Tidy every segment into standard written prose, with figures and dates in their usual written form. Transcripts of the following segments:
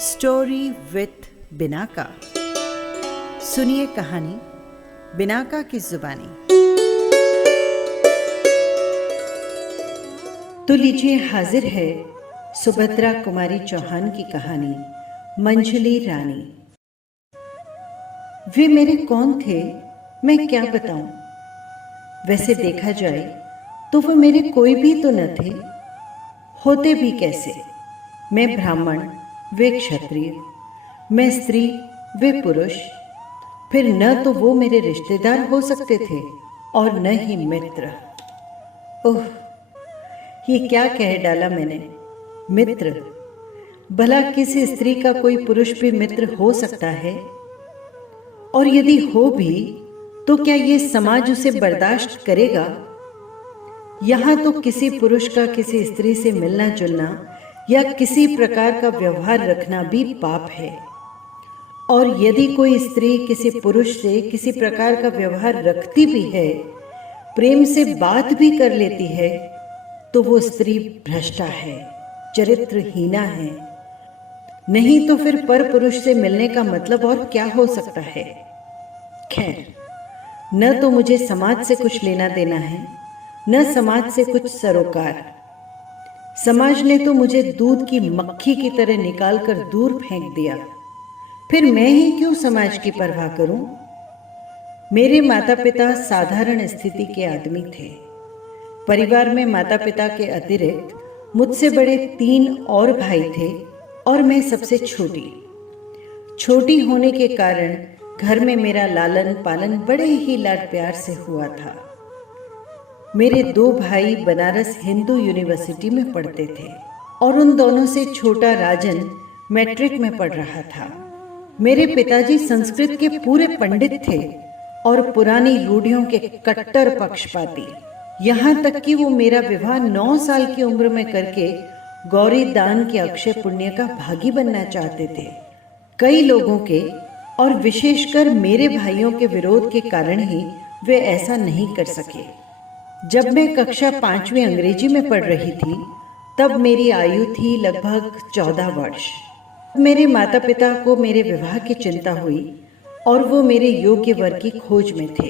Story with Binaca. सुनिए कहानी Binaca की जुबानी। तो लीजिए, हाजिर है सुभद्रा कुमारी चौहान की कहानी मंझली रानी। वे मेरे कौन थे, मैं क्या बताऊं। वैसे देखा जाए तो वो मेरे कोई भी तो न थे, होते भी कैसे। मैं ब्राह्मण, वे क्षत्रिय, मैं स्त्री, वे पुरुष। फिर न तो वो मेरे रिश्तेदार हो सकते थे और न ही मित्र। ओह, ये क्या कह डाला मैंने। मित्र, भला किसी स्त्री का कोई पुरुष भी मित्र हो सकता है? और यदि हो भी तो क्या ये समाज उसे बर्दाश्त करेगा? यहाँ तो किसी पुरुष का किसी स्त्री से मिलना जुलना या किसी प्रकार का व्यवहार रखना भी पाप है। और यदि कोई स्त्री किसी पुरुष से किसी प्रकार का व्यवहार रखती भी है, प्रेम से बात भी कर लेती है, तो वो स्त्री भ्रष्टा है, चरित्रहीना है। नहीं तो फिर पर पुरुष से मिलने का मतलब और क्या हो सकता है। खैर, न तो मुझे समाज से कुछ लेना देना है, न समाज से कुछ सरोकार। समाज ने तो मुझे दूध की मक्खी की तरह निकालकर दूर फेंक दिया, फिर मैं ही क्यों समाज की परवाह करूं। मेरे माता पिता साधारण स्थिति के आदमी थे। परिवार में माता पिता के अतिरिक्त मुझसे बड़े 3 और भाई थे और मैं सबसे छोटी। छोटी होने के कारण घर में मेरा लालन पालन बड़े ही लाड प्यार से हुआ था। मेरे 2 भाई बनारस हिंदू यूनिवर्सिटी में पढ़ते थे और उन दोनों से छोटा राजन मैट्रिक में पढ़ रहा था। मेरे पिताजी संस्कृत के पूरे पंडित थे और पुरानी रूढ़ियों के कट्टर पक्षपाती। यहाँ तक कि वो मेरा विवाह 9 साल की उम्र में करके गौरी दान के अक्षय पुण्य का भागी बनना चाहते थे। कई लोगों के और विशेषकर मेरे भाइयों के विरोध के कारण ही वे ऐसा नहीं कर सके। जब मैं कक्षा 5वीं अंग्रेजी में पढ़ रही थी, तब मेरी आयु थी लगभग 14 वर्ष। मेरे माता पिता को मेरे विवाह की चिंता हुई और वो मेरे योग्य वर की खोज में थे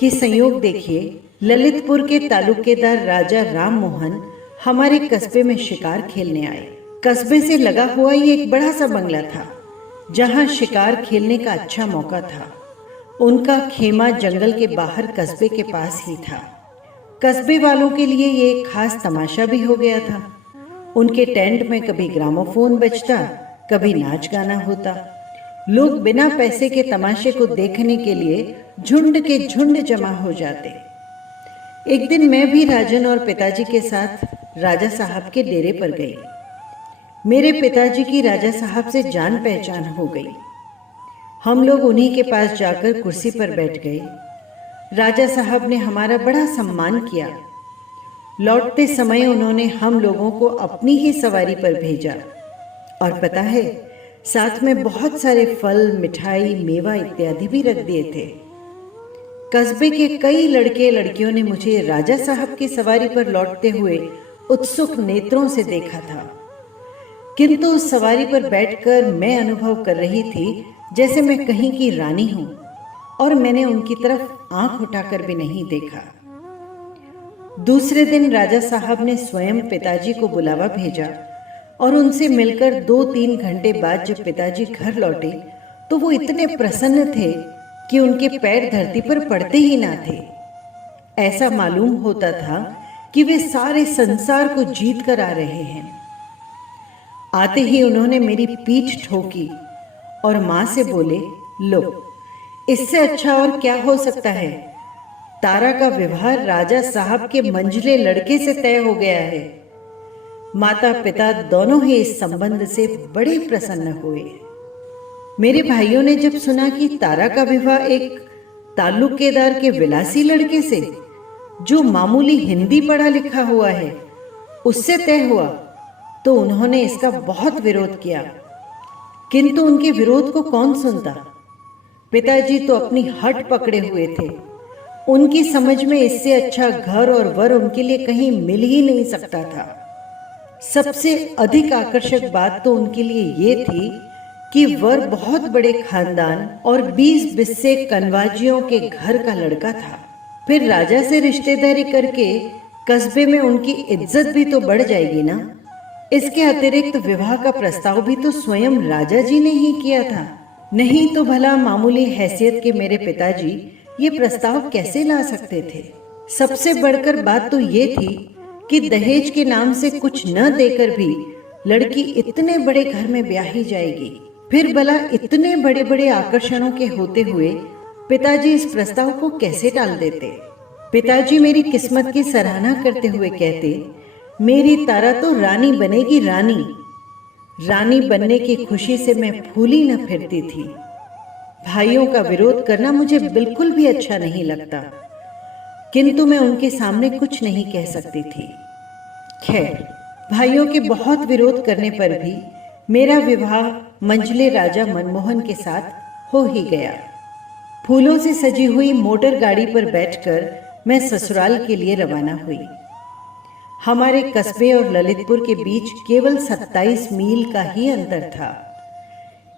कि संयोग देखिए, ललितपुर के तालुकेदार राजा राम मोहन हमारे कस्बे में शिकार खेलने आए। कस्बे से लगा हुआ ये एक बड़ा सा बंगला था, जहाँ शिकार खेलने का अच्छा मौका था। उनका खेमा जंगल के बाहर कस्बे के पास ही था। कस्बे वालों के लिए ये एक खास तमाशा भी हो गया था। उनके टेंट में कभी ग्रामोफोन बजता, कभी नाच गाना होता। लोग बिना पैसे के तमाशे को देखने के लिए झुंड के झुंड जमा हो जाते। एक दिन मैं भी राजन और पिताजी के साथ राजा साहब के डेरे पर गई। मेरे पिताजी की राजा साहब से जान पहचान हो गई। हम लोग उन्हीं के पास जाकर कुर्सी पर बैठ गए। राजा साहब ने हमारा बड़ा सम्मान किया। लौटते समय उन्होंने हम लोगों को अपनी ही सवारी पर भेजा और पता है, साथ में बहुत सारे फल, मिठाई, मेवा इत्यादि भी रख दिए थे। कस्बे के कई लड़के लड़कियों ने मुझे राजा साहब की सवारी पर लौटते हुए उत्सुक नेत्रों से देखा था, किंतु उस सवारी पर बैठकर मैं अनुभव कर रही थी जैसे मैं कहीं की रानी हूं और मैंने उनकी तरफ आंख उठाकर भी नहीं देखा। दूसरे दिन राजा साहब ने स्वयं पिताजी को बुलावा भेजा और उनसे मिलकर 2-3 घंटे बाद जब पिताजी घर लौटे तो वो इतने प्रसन्न थे कि उनके पैर धरती पर पड़ते ही ना थे। ऐसा मालूम होता था कि वे सारे संसार को जीत कर आ रहे हैं। आते ही उन्होंने मेरी पीठ ठोकी और माँ से बोले, लो, इससे अच्छा और क्या हो सकता है। तारा का विवाह राजा साहब के मंझले लड़के से तय हो गया है। माता पिता दोनों ही इस संबंध से बड़े प्रसन्न हुए। मेरे भाइयों ने जब सुना कि तारा का विवाह एक तालुकेदार के विलासी लड़के से, जो मामूली हिंदी पढ़ा लिखा हुआ है, उससे तय हुआ, तो उन्होंने इसका बहुत विरोध किया। किंतु उनके विरोध को कौन सुनता। पिताजी तो अपनी हट पकड़े हुए थे। उनकी समझ में इससे अच्छा घर और वर उनके लिए कहीं मिल ही नहीं सकता था। सबसे अधिक आकर्षक बात तो उनके लिए ये थी कि वर बहुत बड़े खानदान और 20 बिस्से कनवाजियों के घर का लड़का था। फिर राजा से रिश्तेदारी करके कस्बे में उनकी इज्जत भी तो बढ़ जाएगी ना। इसके अतिरिक्त विवाह का प्रस्ताव भी तो स्वयं राजा जी ने ही किया था। नहीं तो भला मामूली हैसियत के मेरे पिताजी ये प्रस्ताव कैसे ला सकते थे। सबसे बढ़कर बात तो ये थी कि दहेज के नाम से कुछ न देकर भी लड़की इतने बड़े घर में ब्याही जाएगी। फिर भला इतने बड़े बड़े आकर्षणों के होते हुए पिताजी इस प्रस्ताव को कैसे टाल देते। पिताजी मेरी किस्मत की सराहना करते हुए कहते, मेरी तारा तो रानी बनेगी, रानी। रानी बनने की खुशी से मैं फूली न फिरती थी। भाइयों का विरोध करना मुझे बिल्कुल भी अच्छा नहीं लगता, किंतु मैं उनके सामने कुछ नहीं कह सकती थी। खैर, भाइयों के बहुत विरोध करने पर भी मेरा विवाह मंझले राजा मनमोहन के साथ हो ही गया। फूलों से सजी हुई मोटर गाड़ी पर बैठकर मैं ससुराल के लिए रवाना हुई। हमारे कस्बे और ललितपुर के बीच केवल 27 मील का ही अंतर था,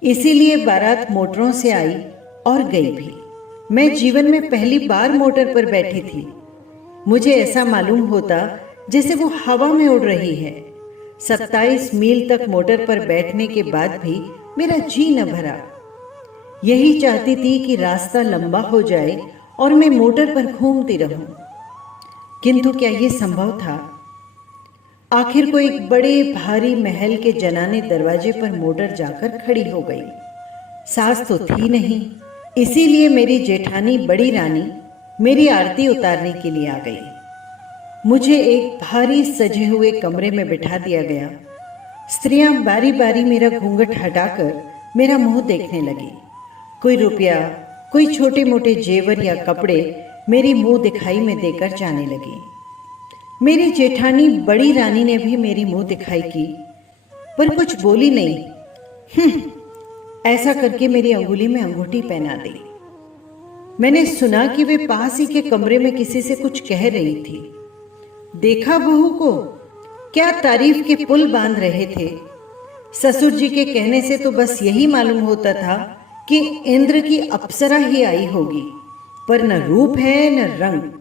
इसीलिए बारात मोटरों से आई और गई भी। मैं जीवन में पहली बार मोटर पर बैठी थी। मुझे ऐसा मालूम होता जैसे वो हवा में उड़ रही है। 27 मील तक मोटर पर बैठने के बाद भी मेरा जी न भरा। यही चाहती थी कि रास्ता लंबा हो जाए और मैं मोटर पर घूमती रहूं, किंतु क्या ये संभव था? आखिर को एक बड़े भारी महल के जनाने दरवाजे पर मोटर जाकर खड़ी हो गई। सास तो थी नहीं, इसीलिए मेरी जेठानी बड़ी रानी मेरी आरती उतारने के लिए आ गई। मुझे एक भारी सजे हुए कमरे में बिठा दिया गया। स्त्रियां बारी बारी मेरा घूंघट हटाकर मेरा मुंह देखने लगी। कोई रुपया, कोई छोटे मोटे जेवर या कपड़े मेरी मुंह दिखाई में देकर जाने लगी। मेरी जेठानी बड़ी रानी ने भी मेरी मुंह दिखाई की, पर कुछ बोली नहीं। ऐसा करके मेरी अंगुली में अंगूठी पहना दी। मैंने सुना कि वे पास ही के कमरे में किसी से कुछ कह रही थी। देखा बहू को, क्या तारीफ के पुल बांध रहे थे। ससुर जी के कहने से तो बस यही मालूम होता था कि इंद्र की अप्सरा ही आई होगी, पर न रूप है न रंग।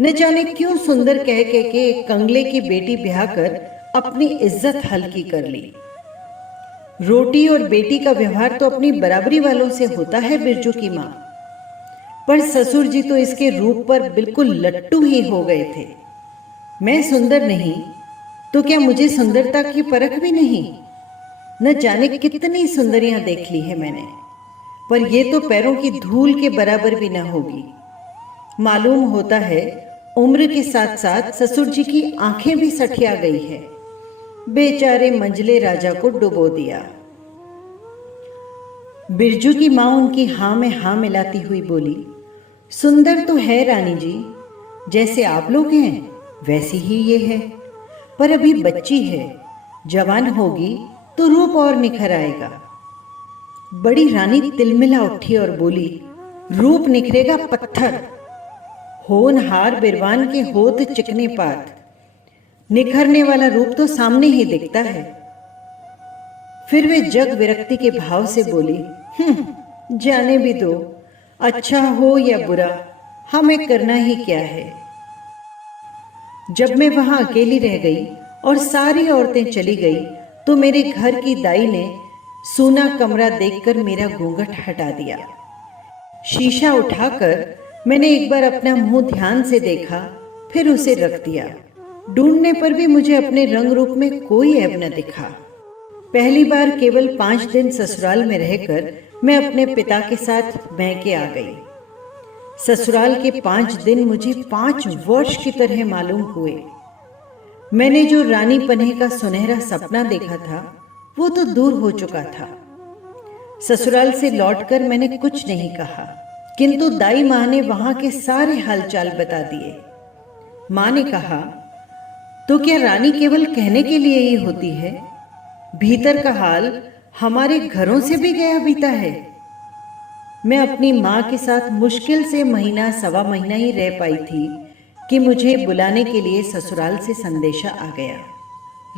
न जाने क्यों सुंदर कह के एक कंगले की बेटी ब्याह कर अपनी इज्जत हल्की कर ली। रोटी और बेटी का व्यवहार तो अपनी बराबरी वालों से होता है बिरजू की माँ, पर ससुर जी तो इसके रूप पर बिल्कुल लट्टू ही हो गए थे। मैं सुंदर नहीं तो क्या मुझे सुंदरता की परख भी नहीं? न जाने कितनी सुंदरियां देख ली है मैंने, पर ये तो पैरों की धूल के बराबर भी न होगी। मालूम होता है उम्र के साथ साथ ससुर जी की आंखें भी सठिया गई है। बेचारे मंझले राजा को डुबो दिया। बिरजू की माँ उनकी हाँ में हाँ मिलाती हुई बोली, सुंदर तो है रानी जी, जैसे आप लोग हैं वैसी ही ये है, पर अभी बच्ची है, जवान होगी तो रूप और निखर आएगा। बड़ी रानी तिलमिला उठी और बोली, रूप निखरेगा पत्थर, होनहार बिरवान के होत चिकने पात, निखरने वाला रूप तो सामने ही दिखता है। फिर वे जग विरक्ति के भाव से बोली, जाने भी दो, अच्छा हो या बुरा हमें करना ही क्या है। जब मैं वहां अकेली रह गई और सारी औरतें चली गई तो मेरे घर की दाई ने सूना कमरा देखकर मेरा घूंघट हटा दिया। शीशा उठाकर मैंने एक बार अपना मुंह ध्यान से देखा, फिर उसे रख दिया। ढूंढने पर भी मुझे अपने रंग रूप में कोई ऐब न दिखा। पहली बार केवल 5 दिन ससुराल में रहकर मैं अपने पिता के साथ मैके आ गई। ससुराल के 5 दिन मुझे 5 वर्ष की तरह मालूम हुए। मैंने जो रानी पन्हे का सुनहरा सपना देखा था वो तो दूर हो चुका था। ससुराल से लौटकर मैंने कुछ नहीं कहा, किंतु दाई माँ ने वहां के सारे हालचाल बता दिए। माँ ने कहा, तो क्या रानी केवल कहने के लिए ही होती है? भीतर का हाल हमारे घरों से भी गया बीता है। मैं अपनी माँ के साथ मुश्किल से महीना सवा महीना ही रह पाई थी कि मुझे बुलाने के लिए ससुराल से संदेशा आ गया।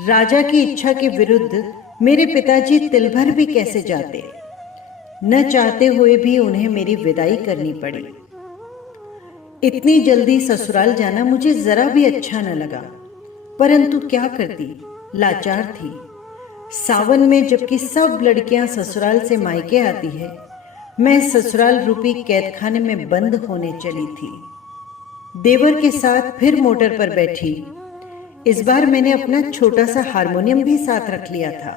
राजा की इच्छा के विरुद्ध मेरे पिताजी तिल भर भी कैसे जाते। न चाहते हुए भी उन्हें मेरी विदाई करनी पड़ी। इतनी जल्दी ससुराल जाना मुझे जरा भी अच्छा न लगा, परंतु क्या करती, लाचार थी। सावन में जबकि सब लड़कियां ससुराल से मायके आती है, मैं ससुराल रूपी कैदखाने में बंद होने चली थी। देवर के साथ फिर मोटर पर बैठी। इस बार मैंने अपना छोटा सा हारमोनियम भी साथ रख लिया था।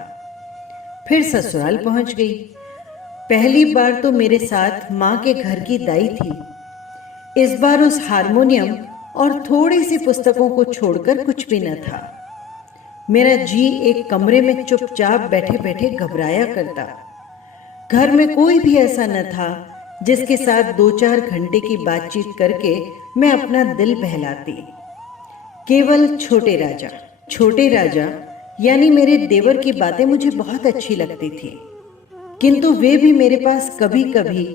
फिर ससुराल पहुंच गई। पहली बार तो मेरे साथ माँ के घर की दाई थी। इस बार उस हारमोनियम और थोड़ी सी पुस्तकों को छोड़कर कुछ भी न था। मेरा जी एक कमरे में चुपचाप बैठे बैठे घबराया करता। घर में कोई भी ऐसा न था जिसके साथ 2-4 घंटे की बातचीत करके मैं अपना दिल बहलाती। केवल छोटे राजा यानी मेरे देवर की बातें मुझे बहुत अच्छी लगती थी, किंतु वे भी मेरे पास कभी कभी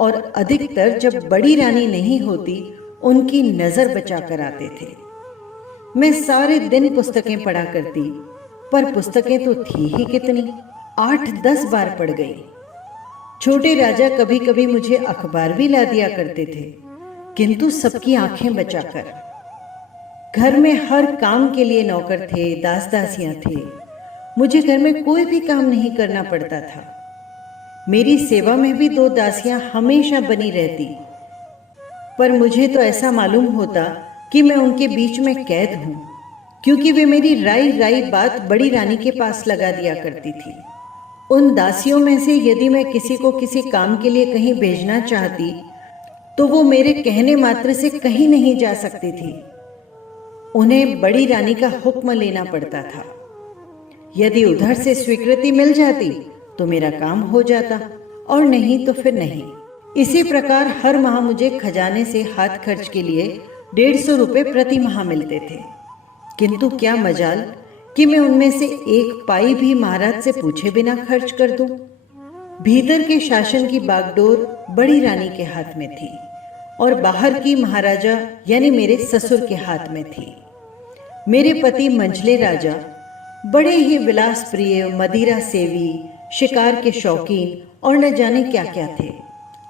और अधिकतर जब बड़ी रानी नहीं होती उनकी नजर बचा कर आते थे। मैं सारे दिन पुस्तकें पढ़ा करती, पर पुस्तकें तो थी ही कितनी, 8-10 बार पढ़ गई। छोटे राजा कभी कभी मुझे अखबार भी ला दिया करते थे, किंतु सबकी आंखें बचाकर। घर में हर काम के लिए नौकर थे, दास दासियां थे। मुझे घर में कोई भी काम नहीं करना पड़ता था। मेरी सेवा में भी 2 दासियां हमेशा बनी रहती, पर मुझे तो ऐसा मालूम होता कि मैं उनके बीच में कैद हूं, क्योंकि वे मेरी राई बात बड़ी रानी के पास लगा दिया करती थी। उन दासियों में से यदि मैं किसी को किसी काम के लिए कहीं भेजना चाहती, तो वो मेरे कहने मात्र से कहीं नहीं जा सकती थी। उन्हें बड़ी रानी का हुक्म लेना पड़ता था। यदि उधर से स्वीकृति मिल जाती तो मेरा काम हो जाता, और नहीं तो फिर नहीं। इसी प्रकार हर माह मुझे खजाने से हाथ खर्च के लिए 150 रुपये प्रति माह मिलते थे, किंतु क्या मजाल कि मैं उनमें से 1 पाई भी महाराज से पूछे बिना खर्च कर दूं। भीतर के शासन की बागडोर बड़ी रानी के हाथ में थी और बाहर की महाराजा यानी मेरे ससुर के हाथ में थी। मेरे पति मंझले राजा बड़े ही विलास प्रिय, मदिरा सेवी, शिकार के शौकीन और न जाने क्या क्या थे।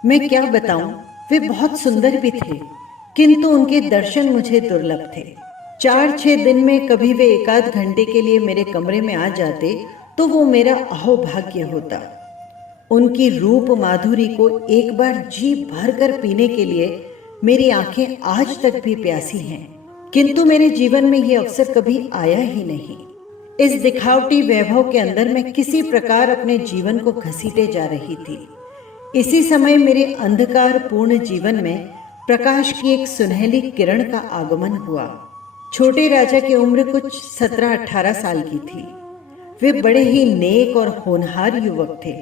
मैं क्या बताऊं, वे बहुत सुंदर भी थे, किंतु उनके दर्शन मुझे दुर्लभ थे। 4-6 दिन में कभी वे 1-8 घंटे के लिए मेरे कमरे में आ जाते तो वो मेरा अहोभाग्य होता। उनकी रूप माधुरी को एक बार जी भर कर पीने के लिए मेरी आंखें आज तक भी प्यासी हैं, किंतु मेरे जीवन में ये अवसर कभी आया ही नहीं। इस दिखावटी वैभव के अंदर मैं किसी प्रकार अपने जीवन को घसीटे जा रही थी। इसी समय मेरे अंधकार पूर्ण जीवन में प्रकाश की एक सुनहली किरण का आगमन हुआ। छोटे राजा की उम्र कुछ 17-18 साल की थी। वे बड़े ही नेक और होनहार युवक थे।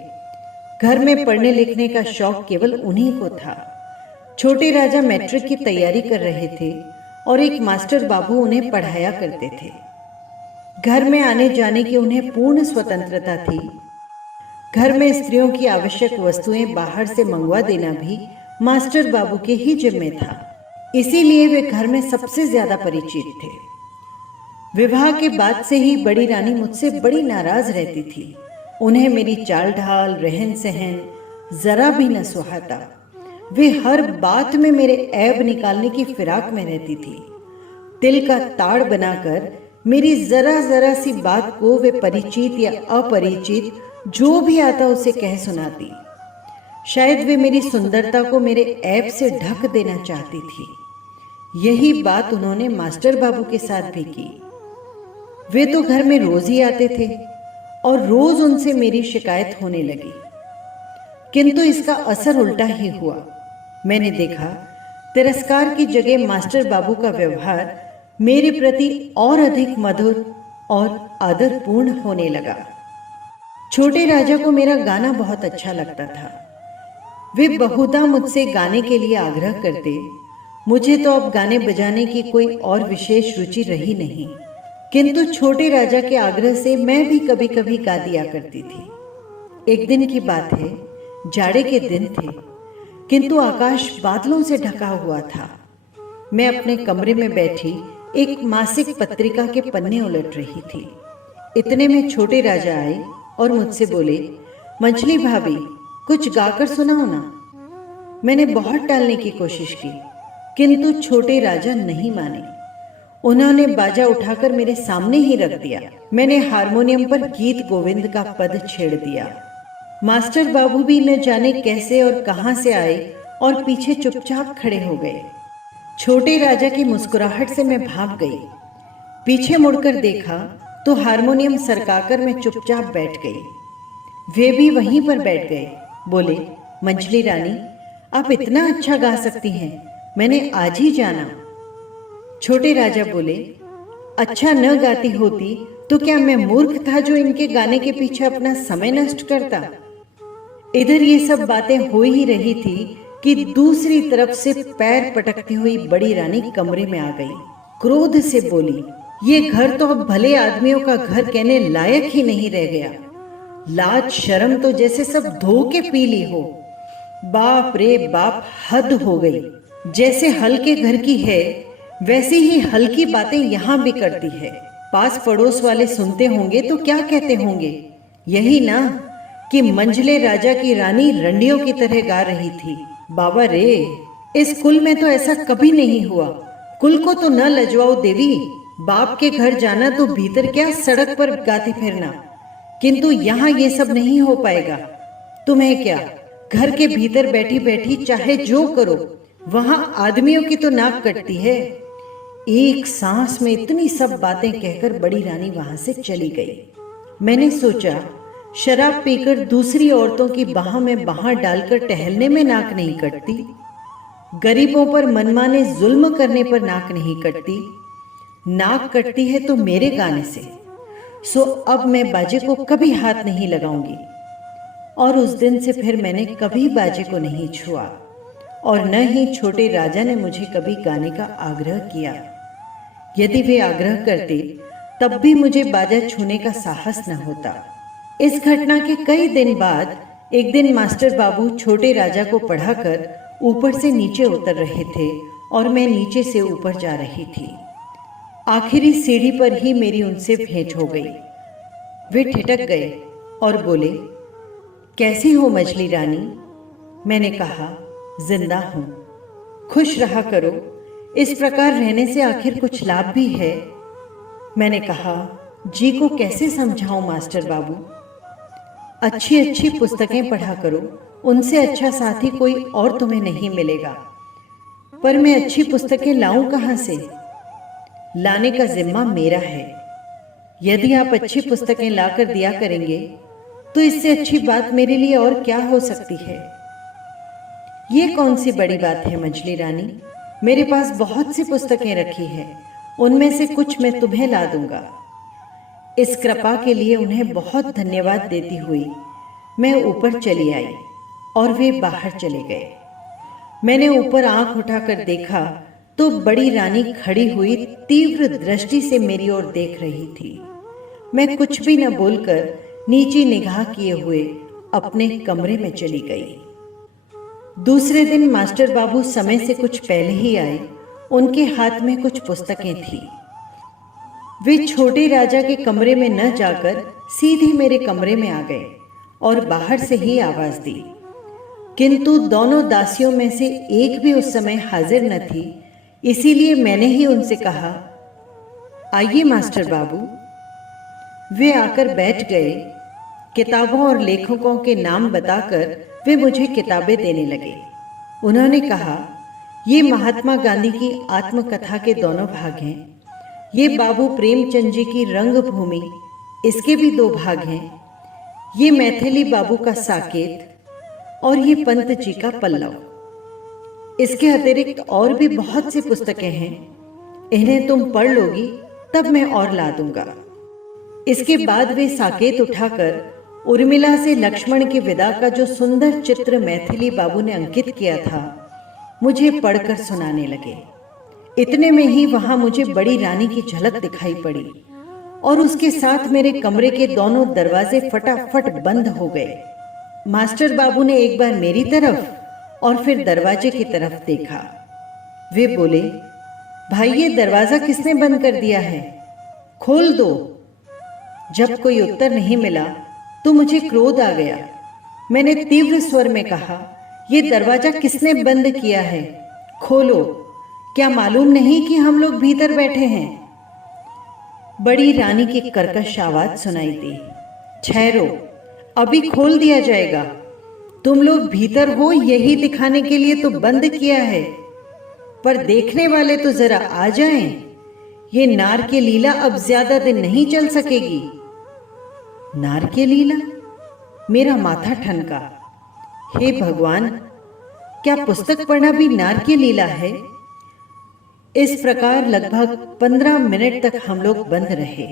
घर में पढ़ने लिखने का शौक केवल उन्हीं को था। छोटे राजा मैट्रिक की तैयारी कर रहे थे और एक मास्टर बाबू उन्हें पढ़ाया करते थे। घर में आने जाने की उन्हें पूर्ण स्वतंत्रता थी। घर में स्त्रियों की आवश्यक वस्तुएं बाहर से मंगवा देना भी मास्टर बाबू के ही जिम्मे था, इसीलिए वे घर में सबसे ज्यादा परिचित थे। विवाह के बाद से ही बड़ी रानी मुझसे बड़ी नाराज रहती थी। उन्हें मेरी चाल ढाल, रहन सहन जरा भी न सुहाता। वे हर बात में मेरे ऐब निकालने की फिराक में रहती थी। तिल का ताड़ बनाकर मेरी जरा सी बात को वे परिचित या अपरिचित जो भी आता उसे कह सुनाती। शायद वे मेरी सुंदरता को मेरे ऐब से ढक देना चाहती थी। यही बात उन्होंने मास्टर बाबू के साथ भी की। वे तो घर में रोज ही आते थे और रोज उनसे मेरी शिकायत होने लगी, किंतु इसका असर उल्टा ही हुआ। मैंने देखा तिरस्कार की जगह मास्टर बाबू का व्यवहार मेरे प्रति और अधिक मधुर और आदरपूर्ण होने लगा। छोटे राजा को मेरा गाना बहुत अच्छा लगता था। वे बहुधा मुझसे गाने के लिए आग्रह करते। मुझे तो अब गाने बजाने की कोई और विशेष रुचि रही नहीं, किंतु छोटे राजा के आग्रह से मैं भी कभी कभी गा दिया करती थी। एक दिन की बात है, जाड़े के दिन थे, किंतु आकाश बादलों से ढका हुआ था। मैं अपने कमरे में बैठी एक मासिक पत्रिका के पन्ने उलट रही थी। इतने में छोटे राजा आए और मुझसे बोले, मंझली भाभी कुछ गाकर सुनाओ ना। मैंने बहुत टालने की कोशिश की, किंतु छोटे राजा नहीं माने। उन्होंने बाजा उठाकर मेरे सामने ही रख दिया। मैंने हारमोनियम पर गीत गोविंद का पद छेड़ दिया। मास्टर बाबू भी न जाने कैसे और कहां से आए और पीछे चुपचाप खड़े हो गए। छोटे राजा की मुस्कुराहट से मैं भाग गई। पीछे मुड़कर देखा तो हारमोनियम सरकाकर मैं चुपचाप बैठ गई। वे भी वहीं पर बैठ गए। बोले, मंझली रानी आप इतना अच्छा गा सकती हैं, मैंने आज ही जाना। छोटे राजा बोले, अच्छा न गाती होती तो क्या मैं मूर्ख था जो इनके गाने के पीछे अपना समय नष्ट करता। इधर ये सब बातें हो ही रही थी कि दूसरी तरफ से पैर पटकती हुई बड़ी रानी कमरे में आ गई। क्रोध से बोली, ये घर तो अब भले आदमियों का घर कहने लायक ही नहीं रह गया। लाज शर्म तो जैसे सब धो के पी ली हो। बाप रे बाप, हद हो गई। जैसे हल्के घर की है वैसी ही हल्की बातें यहाँ भी करती है। पास पड़ोस वाले सुनते होंगे तो क्या कहते होंगे, यही ना कि मंझले राजा की रानी रंडियों की तरह गा रही थी। बाबा रे, इस कुल में तो ऐसा कभी नहीं हुआ। कुल को तो न लजवाओ देवी। बाप के घर जाना तो भीतर क्या सड़क पर गाती फिरना, किंतु यहाँ ये सब नहीं हो पाएगा। तुम्हें क्या, घर के भीतर बैठी बैठी चाहे जो करो, वहां आदमियों की तो नाक कटती है। एक सांस में इतनी सब बातें कहकर बड़ी रानी वहां से चली गई। मैंने सोचा शराब पीकर दूसरी औरतों की बाह में बाह डालकर टहलने में नाक नहीं कटती, गरीबों पर मनमाने जुल्म करने पर नाक नहीं कटती। नाक कटती है तो मेरे गाने से। सो अब मैं बाजे को कभी हाथ नहीं लगाऊंगी। और उस दिन से फिर मैंने कभी बाजे को नहीं छुआ और न ही छोटे राजा ने मुझे कभी गाने का आग्रह किया। यदि वे आग्रह करते तब भी मुझे बाजा छूने का साहस न होता। इस घटना के कई दिन बाद एक दिन मास्टर बाबू छोटे राजा को पढ़ाकर ऊपर से नीचे उतर रहे थे और मैं नीचे से ऊपर जा रही थी। आखिरी सीढ़ी पर ही मेरी उनसे भेंट हो गई। वे ठिठक गए और बोले, कैसी हो मछली रानी। मैंने कहा, जिंदा हूं, खुश रहा करो, इस प्रकार रहने से आखिर कुछ लाभ भी है। मैंने कहा, जी को कैसे समझाऊं मास्टर बाबू। अच्छी अच्छी पुस्तकें पढ़ा करो, उनसे अच्छा साथी कोई और तुम्हें नहीं मिलेगा। पर मैं अच्छी पुस्तकें लाऊं कहां से। लाने का जिम्मा मेरा है। यदि आप अच्छी पुस्तकें लाकर दिया करेंगे तो इससे अच्छी बात मेरे लिए और क्या हो सकती है। ये कौन सी बड़ी बात है मंझली रानी, मेरे पास बहुत सी पुस्तकें रखी हैं, उनमें से कुछ मैं तुम्हें ला दूंगा। इस कृपा के लिए उन्हें बहुत धन्यवाद देती हुई मैं ऊपर चली आई और वे बाहर चले गए। मैंने ऊपर आंख उठाकर देखा तो बड़ी रानी खड़ी हुई तीव्र दृष्टि से मेरी ओर देख रही थी। मैं कुछ भी न बोलकर नीची निगाह किए हुए अपने कमरे में चली गई। दूसरे दिन मास्टर बाबू समय से कुछ पहले ही आए। उनके हाथ में कुछ पुस्तकें थी। वे छोटे राजा के कमरे में न जाकर सीधे मेरे कमरे में आ गए और बाहर से ही आवाज दी, किंतु दोनों दासियों में से एक भी उस समय हाजिर न थी। इसीलिए मैंने ही उनसे कहा, आइए मास्टर बाबू। वे आकर बैठ गए। किताबों और लेखकों के नाम बताकर वे मुझे किताबें देने लगे। उन्होंने कहा, ये महात्मा गांधी की आत्मकथा के दोनों भाग हैं। ये बाबू प्रेमचंद जी की रंगभूमि, इसके भी 2 भाग हैं। ये मैथिली बाबू का साकेत और ये पंत जी का पल्लव। इसके अतिरिक्त और भी बहुत सी पुस्तकें हैं। इन्हें तुम पढ़ लोगी तब मैं और ला दूंगा। इसके बाद वे साकेत उठाकर उर्मिला से लक्ष्मण की विदा का जो सुंदर चित्र मैथिली बाबू ने अंकित किया था, मुझे पढ़कर सुनाने लगे। इतने में ही वहां मुझे बड़ी रानी की झलक दिखाई पड़ी और उसके साथ मेरे कमरे के दोनों दरवाजे फटाफट बंद हो गए। मास्टर बाबू ने एक बार मेरी तरफ और फिर दरवाजे की तरफ देखा। वे बोले, भाई ये दरवाजा किसने बंद कर दिया है, खोल दो। जब कोई उत्तर नहीं मिला तो मुझे क्रोध आ गया। मैंने तीव्र स्वर में कहा, ये दरवाजा किसने बंद किया है? खोलो। क्या मालूम नहीं कि हम लोग भीतर बैठे हैं? बड़ी रानी की कर्कश आवाज सुनाई दी, ठहरो, अभी खोल दिया जाएगा। तुम लोग भीतर हो यही दिखाने के लिए तो बंद किया है, पर देखने वाले तो जरा आ जाएं। ये नार के लीला अब ज्यादा दिन नहीं चल सकेगी। नार के लीला? मेरा माथा ठनका। हे भगवान, क्या पुस्तक पढ़ना भी नार की लीला है? इस प्रकार लगभग 15 मिनट तक हम लोग बंद रहे।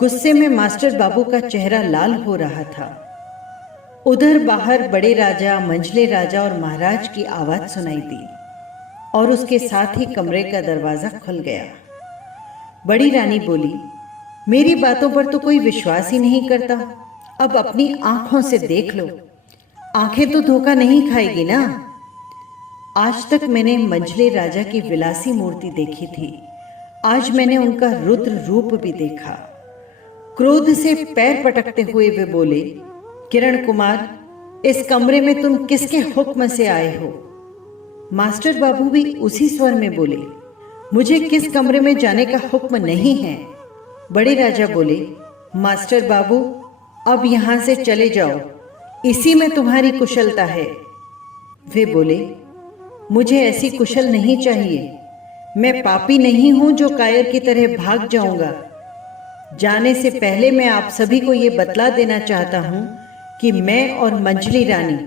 गुस्से में मास्टर बाबू का चेहरा लाल हो रहा था। उधर बाहर बड़े राजा, मंझले राजा और महाराज की आवाज सुनाई दी और उसके साथ ही कमरे का दरवाजा खुल गया। बड़ी रानी बोली, मेरी बातों पर तो कोई विश्वास ही नहीं करता। अब अपनी आंखों से देख लो। आंखें तो धोखा नहीं खाएगी ना? आज तक मैंने मंझले राजा की विलासी मूर्ति देखी थी, आज मैंने उनका रुद्र रूप भी देखा। क्रोध से पैर पटकते हुए वे बोले, किरण कुमार, इस कमरे में तुम किसके हुक्म से आए हो? मास्टर बाबू भी उसी स्वर में बोले, मुझे किस कमरे में जाने का हुक्म नहीं है। बड़े राजा बोले, मास्टर बाबू, अब यहां से चले जाओ, इसी में तुम्हारी कुशलता है। वे बोले, मुझे ऐसी कुशल नहीं चाहिए। मैं पापी नहीं हूं जो कायर की तरह भाग जाऊंगा। जाने से पहले मैं आप सभी को ये बतला देना चाहता हूं कि मैं और मंझली रानी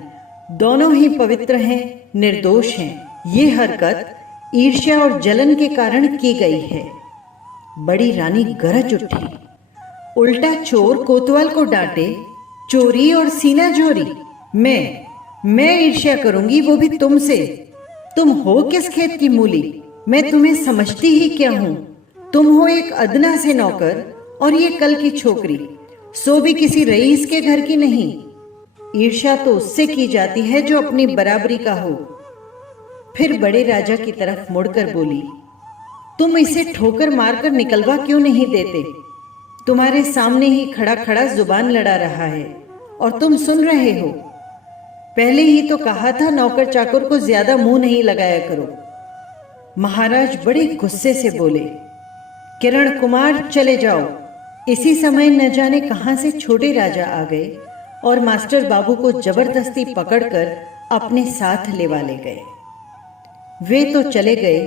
दोनों ही पवित्र हैं, निर्दोष हैं। ये हरकत ईर्ष्या और जलन के कारण की गई है। बड़ी रानी गरज उठी, उल्टा चोर कोतवाल को डांटे, चोरी और सीना जोरी। मैं ईर्ष्या करूंगी, वो भी तुमसे। तुम हो किस खेत की मूली? मैं तुम्हें समझती ही क्या हूं? तुम हो एक अदना से नौकर और ये कल की छोकरी, सो भी किसी रईस के घर की नहीं। ईर्ष्या तो उससे की जाती है जो अपनी बराबरी का हो। फिर बड़े राजा की तरफ मुड़कर बोली, तुम इसे ठोकर मारकर निकलवा क्यों नहीं देते? तुम्हारे सामने ही खड़ा खड़ा जुबान लड़ा रहा है और तुम सुन रहे हो। पहले ही तो कहा था नौकर चाकर को ज्यादा मुंह नहीं लगाया करो। महाराज बड़े गुस्से से बोले, किरण कुमार, चले जाओ। इसी समय न जाने कहां से छोटे राजा आ गए और मास्टर बाबू को जबरदस्ती पकड़कर अपने साथ लेवा ले गए। वे तो चले गए,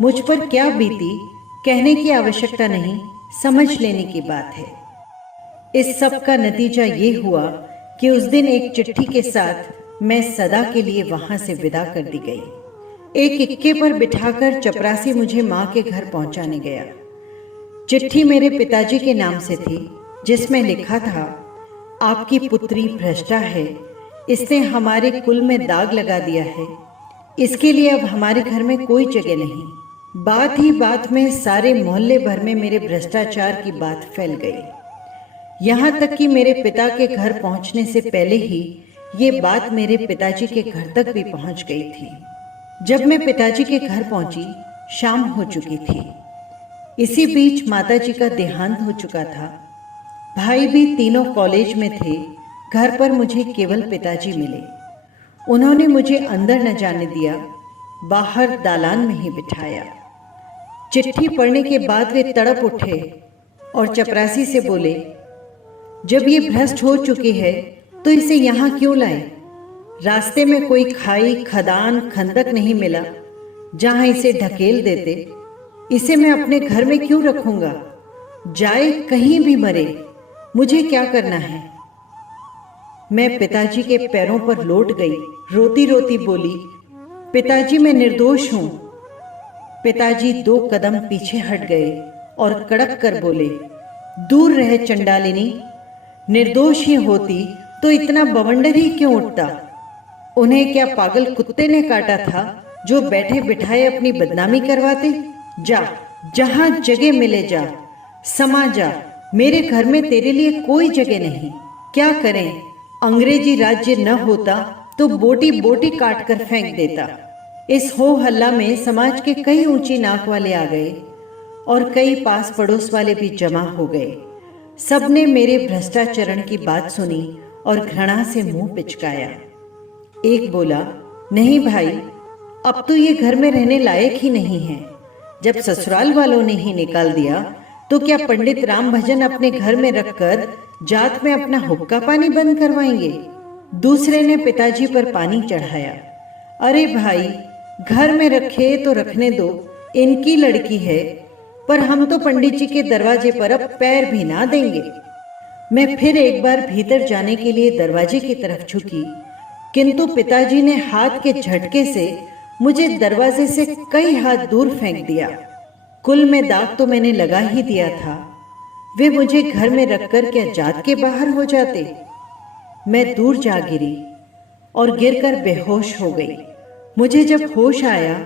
मुझ पर क्या बीती कहने की आवश्यकता नहीं, समझ लेने की बात है। इस सब का नतीजा ये हुआ कि उस दिन एक चिट्ठी के साथ मैं सदा के लिए वहां से विदा कर दी गई। एक इक्के पर बिठाकर चपरासी मुझे माँ के घर पहुंचाने गया। चिट्ठी मेरे पिताजी के नाम से थी, जिसमें लिखा था, आपकी पुत्री भ्रष्टा है, इसने हमारे कुल में दाग लगा दिया है, इसके लिए अब हमारे घर में कोई जगह नहीं। बात ही बात में सारे मोहल्ले भर में मेरे भ्रष्टाचार की बात फैल गई। यहाँ तक कि मेरे पिता के घर पहुँचने से पहले ही ये बात मेरे पिताजी के घर तक भी पहुँच गई थी। जब मैं पिताजी के घर पहुँची, शाम हो चुकी थी। इसी बीच माताजी का देहांत हो चुका था। भाई भी तीनों कॉलेज में थे। घर पर मुझे केवल पिताजी मिले। उन्होंने मुझे अंदर न जाने दिया, बाहर दालान में ही बिठाया। चिट्ठी पढ़ने के बाद वे तड़प उठे और चपरासी से बोले, जब ये भ्रष्ट हो चुकी है तो इसे यहाँ क्यों लाए? रास्ते में कोई खाई, खदान, खंदक नहीं मिला जहाँ इसे ढकेल देते। इसे मैं अपने घर में क्यों रखूंगा? जाए कहीं भी मरे, मुझे क्या करना है? मैं पिताजी के पैरों पर लौट गई, रोती रोती बोली, पिताजी मैं निर्दोष हूं। पिताजी 2 कदम पीछे हट गए और कड़क कर बोले, दूर रहे चंडालिनी, निर्दोष ही होती तो इतना बवंडर ही क्यों उठता? उन्हें क्या पागल कुत्ते ने काटा था जो बैठे बिठाए अपनी बदनामी करवाते? जा, जहां जगह मिले जा, समा जा, मेरे घर में तेरे लिए कोई जगह नहीं। क्या करें, अंग्रेजी राज्य न होता तो बोटी बोटी काट कर फेंक देता। इस हो हल्ला में समाज के कई ऊंची नाक वाले आ गए और कई पास पड़ोस वाले भी जमा हो गए। सबने मेरे भ्रष्टाचरण की बात सुनी और घृणा से मुंह पिचकाया। एक बोला, नहीं भाई, अब तो ये घर में रहने लायक ही नहीं है। जब ससुराल वालों ने ही निकाल दिया तो क्या पंडित राम भजन अपने घर में रखकर जात में अपना हुक्का पानी बंद करवाएंगे। दूसरे ने पिताजी पर पानी चढ़ाया। अरे भाई, घर में रखे तो रखने दो, इनकी लड़की है, पर हम तो पंडित जी के दरवाजे पर अब पैर भी ना देंगे। मैं फिर एक बार भीतर जाने के लिए दरवाजे की तरफ झुकी, किंतु पिताजी ने हाथ के झटके से मुझे दरवाजे से कई हाथ दूर फेंक दिया। कुल में दाग तो मैंने लगा ही दिया था। वे मुझे घर में रखकर क्या जात के बाहर हो जाते। मैं दूर जा गिरी और गिरकर बेहोश हो गई। मुझे जब होश आया,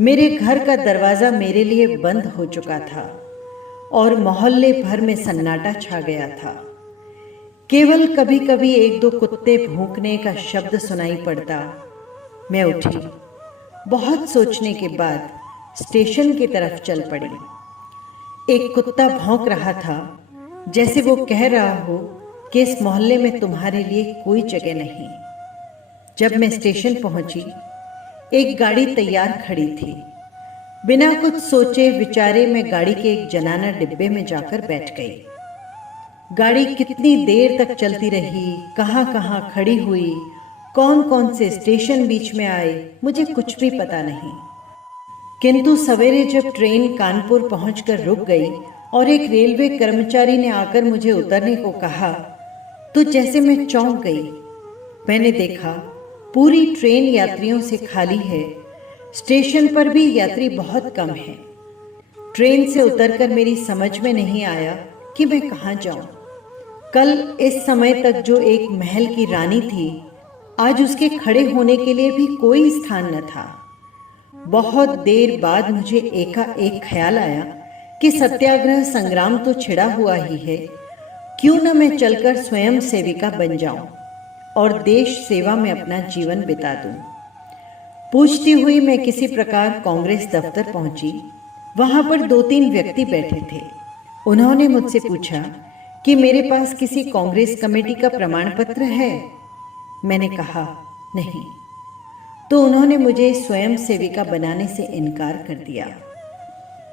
मेरे घर का दरवाजा मेरे लिए बंद हो चुका था और मोहल्ले भर में सन्नाटा छा गया था। केवल कभी कभी एक दो कुत्ते भौंकने का शब्द सुनाई पड़ता। मैं उठी। बहुत सोचने के बाद स्टेशन की तरफ चल पड़ी। एक कुत्ता भौंक रहा था, जैसे वो कह रहा हो कि इस मोहल्ले में तुम्हारे लिए कोई जगह नहीं। जब मैं स्टेशन पहुंची, एक गाड़ी तैयार खड़ी थी। बिना कुछ सोचे विचारे मैं गाड़ी के एक जनाना डिब्बे में जाकर बैठ गई। गाड़ी कितनी देर तक चलती रही, कहाँ कहाँ खड़ी हुई, कौन कौन से स्टेशन बीच में आए, मुझे कुछ भी पता नहीं। किंतु सवेरे जब ट्रेन कानपुर पहुंचकर रुक गई और एक रेलवे कर्मचारी ने आकर मुझे उतरने को कहा, तो जैसे मैं चौंक गई। मैंने देखा पूरी ट्रेन यात्रियों से खाली है। स्टेशन पर भी यात्री बहुत कम है। ट्रेन से उतरकर मेरी समझ में नहीं आया कि मैं कहाँ जाऊं। कल इस समय तक जो एक महल की रानी थी, आज उसके खड़े होने के लिए भी कोई स्थान न था। बहुत देर बाद मुझे एकाएक ख्याल आया कि सत्याग्रह संग्राम तो छिड़ा हुआ ही है, क्यों न मैं चलकर स्वयं सेविका बन जाऊं और देश सेवा में अपना जीवन बिता दूं। पूछती हुई मैं किसी प्रकार कांग्रेस दफ्तर पहुंची। वहां पर 2-3 व्यक्ति बैठे थे। उन्होंने मुझसे पूछा कि मेरे पास किसी कांग्रेस कमेटी का प्रमाण पत्र है। मैंने कहा नहीं। तो उन्होंने मुझे स्वयं सेविका बनाने से इनकार कर दिया।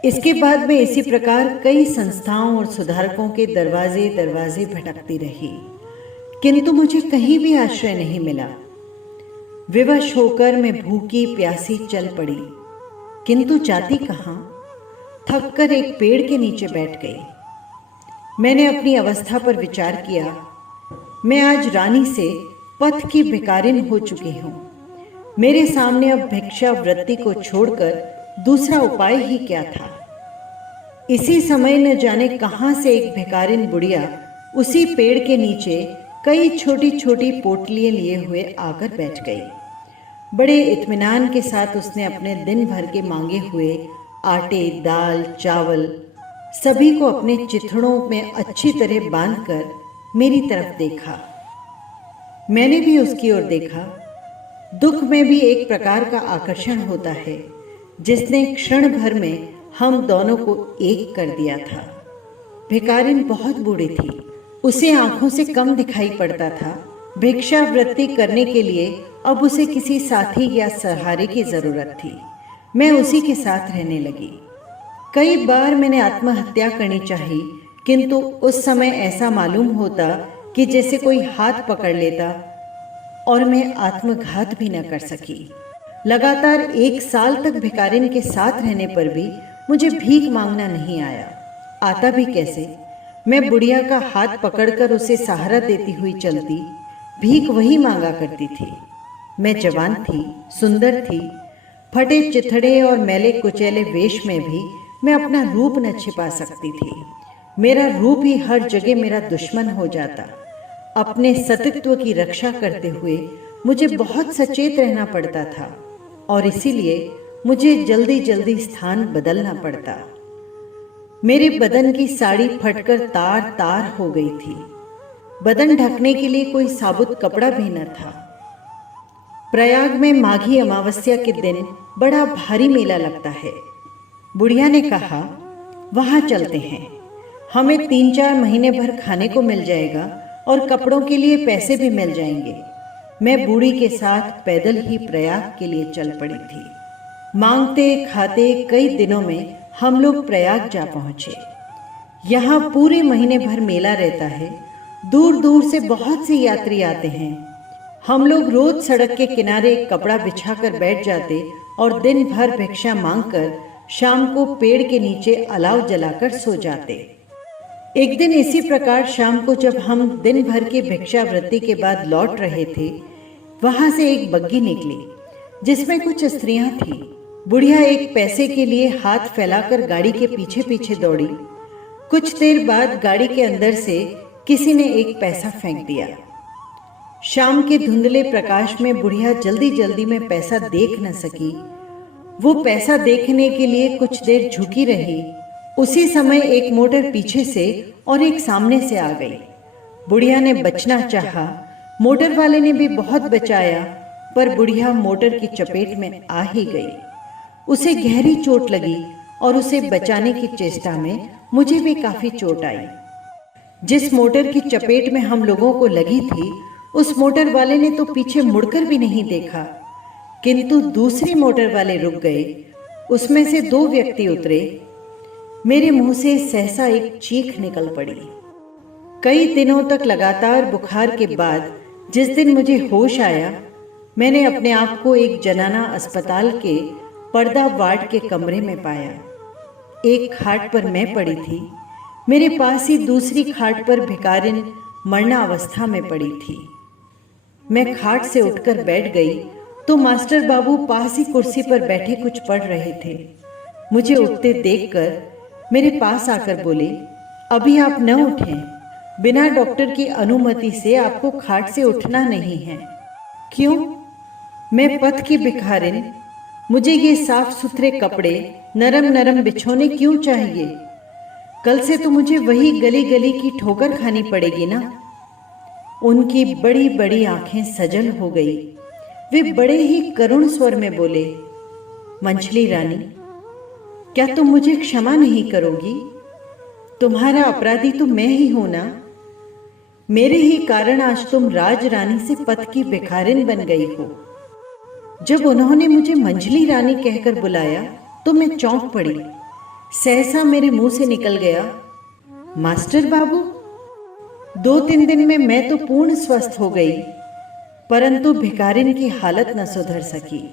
इसके बाद मैं इसी प्रकार कई संस्थाओं और सुधारकों के दरवाजे दरवाजे भटकती रही, किंतु मुझे कहीं भी आश्रय नहीं मिला। विवश होकर मैं भूखी प्यासी चल पड़ी, किंतु जाती कहाँ। थककर एक पेड़ के नीचे बैठ गई। मैंने अपनी अवस्था पर विचार किया। मैं आज रानी से पथ की भिखारिन हो चुकी हूँ। मेरे सामने अब भिक्षा वृत्ति को छोड़कर दूसरा उपाय ही क्या था। इसी समय न जाने कहाँ से एक भिखारिन बुढ़िया उसी पेड़ के नीचे कई छोटी छोटी पोटलियाँ लिए हुए आकर बैठ गई। बड़े इत्मीनान के साथ उसने अपने दिन भर के मांगे हुए आटे, दाल, चावल सभी को अपने चिथड़ों में अच्छी तरह बांधकर मेरी तरफ देखा। मैंने भी उसकी ओर देखा। दुख में भी एक प्रकार का आकर्षण होता है, जिसने क्षण भर में हम दोनों को एक कर दिया था। भिखारिन बहुत बूढ़ी थी। उसे आंखों से कम दिखाई पड़ता था। भिक्षा वृत्ति करने के लिए अब उसे किसी साथी या सहारे की जरूरत थी। मैं उसी के साथ रहने लगी। कई बार मैंने आत्महत्या करनी चाहिए, किंतु उस समय ऐसा मालूम होता कि जैसे कोई हाथ पकड़ लेता और मैं आत्मघात भी न कर सकी। लगातार 1 साल तक भिखारिन के साथ रहने पर भी मुझे भीख मांगना नहीं आया। आता भी कैसे? मैं बुढ़िया का हाथ पकड़कर उसे सहारा देती हुई चलती, भीख वही मांगा करती थी। मैं जवान थी, सुंदर थी। फटे चिथड़े और मैले कुचैले वेश में भी मैं अपना रूप न छिपा सकती थी। मेरा रूप ही हर जगह मेरा दुश्मन हो जाता। अपने सतीत्व की रक्षा करते हुए मुझे बहुत सचेत रहना पड़ता था और इसीलिए मुझे जल्दी जल्दी स्थान बदलना पड़ता। मेरे बदन की साड़ी फटकर तार तार हो गई थी। बदन ढकने के लिए कोई साबुत कपड़ा भी न था। प्रयाग में माघी अमावस्या के दिन बड़ा भारी मेला लगता है। बुढ़िया ने कहा, वहां चलते हैं। हमें 3-4 महीने भर खाने को मिल जाएगा और कपड़ों के लिए पैसे भी मिल जाएंगे। मैं बूढ़ी के साथ पैदल ही प्रयाग के लिए चल पड़ी थी। मांगते खाते कई दिनों में हम लोग प्रयाग जा पहुंचे। यहाँ पूरे महीने भर मेला रहता है। दूर दूर से बहुत से यात्री आते हैं। हम लोग रोज सड़क के किनारे कपड़ा बिछाकर बैठ जाते और दिन भर भिक्षा मांगकर शाम को पेड़ के नीचे अलाव जलाकर सो जाते। एक दिन इसी प्रकार शाम को जब हम दिन भर की भिक्षावृत्ति के बाद लौट रहे थे, वहां से एक बग्गी निकली जिसमें कुछ स्त्रियां थीं। बुढ़िया एक पैसे के लिए हाथ फैलाकर गाड़ी के पीछे पीछे दौड़ी। कुछ देर बाद गाड़ी के अंदर से किसी ने एक पैसा फेंक दिया। शाम के धुंधले प्रकाश में बुढ़िया जल्दी जल्दी में पैसा देख न सकी। वो पैसा देखने के लिए कुछ देर झुकी रही। उसी समय एक मोटर पीछे से और एक सामने से आ गई। बुढ़िया ने बचना चाहा, मोटर वाले ने भी बहुत बचाया, पर बुढ़िया मोटर की चपेट में आ ही गई। उसे गहरी चोट लगी और उसे बचाने की चेष्टा में मुझे भी काफी चोट आई। जिस मोटर की चपेट में हम लोगों को लगी थी, उस मोटर वाले ने तो पीछे मुड़कर भी नहीं देखा, किंतु दूसरी मोटर वाले रुक गए। उसमें से 2 व्यक्ति उतरे। मेरे मुंह से सहसा एक चीख निकल पड़ी। कई दिनों तक लगातार बुखार के बाद जिस दिन मुझे होश आया, मैंने अपने आप को एक जनाना अस्पताल के पर्दा वार्ड के कमरे में पाया। एक खाट पर मैं पड़ी थी। मेरे पास ही दूसरी खाट पर भिखारिन मरना अवस्था में पड़ी थी। मैं खाट से उठकर बैठ गई तो मास्टर बाबू पास ही कुर्सी पर बैठे कुछ पढ़ रहे थे। मुझे उठते देखकर मेरे पास आकर बोले, अभी आप न उठें, बिना डॉक्टर की अनुमति से आपको खाट से उठना नहीं है। क्यों? मैं पथ की भिखारिन, मुझे ये साफ सुथरे कपड़े नरम नरम बिछोने क्यों चाहिए? कल से तो मुझे वही गली गली की ठोकर खानी पड़ेगी ना। उनकी बड़ी बड़ी आंखें सजल हो गई। वे बड़े ही करुण स्वर में बोले, मंझली रानी, क्या तुम मुझे क्षमा नहीं करोगी? तुम्हारा अपराधी तो मैं ही हूं ना। मेरे ही कारण आज तुम राज रानी से पथ की भिखारिन बन गई हो। जब उन्होंने मुझे मंझली रानी कहकर बुलाया तो मैं चौंक पड़ी। सहसा मेरे मुंह से निकल गया, मास्टर बाबू। 2-3 दिन में मैं तो पूर्ण स्वस्थ हो गई, परंतु भिखारिन की हालत न सुधर सकी।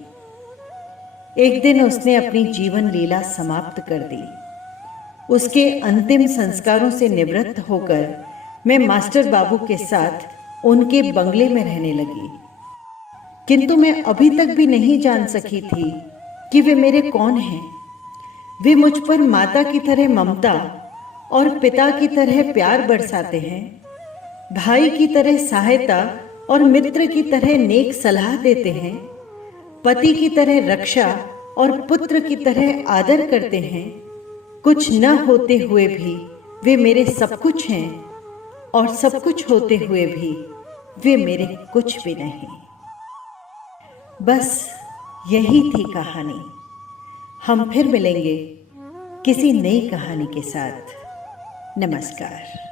एक दिन उसने अपनी जीवन लीला समाप्त कर दी। उसके अंतिम संस्कारों से निवृत्त होकर मैं मास्टर बाबू के साथ उनके बंगले में रहने लगी। किंतु मैं अभी तक भी नहीं जान सकी थी कि वे मेरे कौन हैं। वे मुझ पर माता की तरह ममता और पिता की तरह प्यार बरसाते हैं, भाई की तरह सहायता और मित्र की तरह नेक सलाह देते हैं, पति की तरह रक्षा और पुत्र की तरह आदर करते हैं। कुछ न होते हुए भी वे मेरे सब कुछ हैं और सब कुछ होते हुए भी वे मेरे कुछ भी नहीं। बस यही थी कहानी। हम फिर मिलेंगे किसी नई कहानी के साथ। नमस्कार।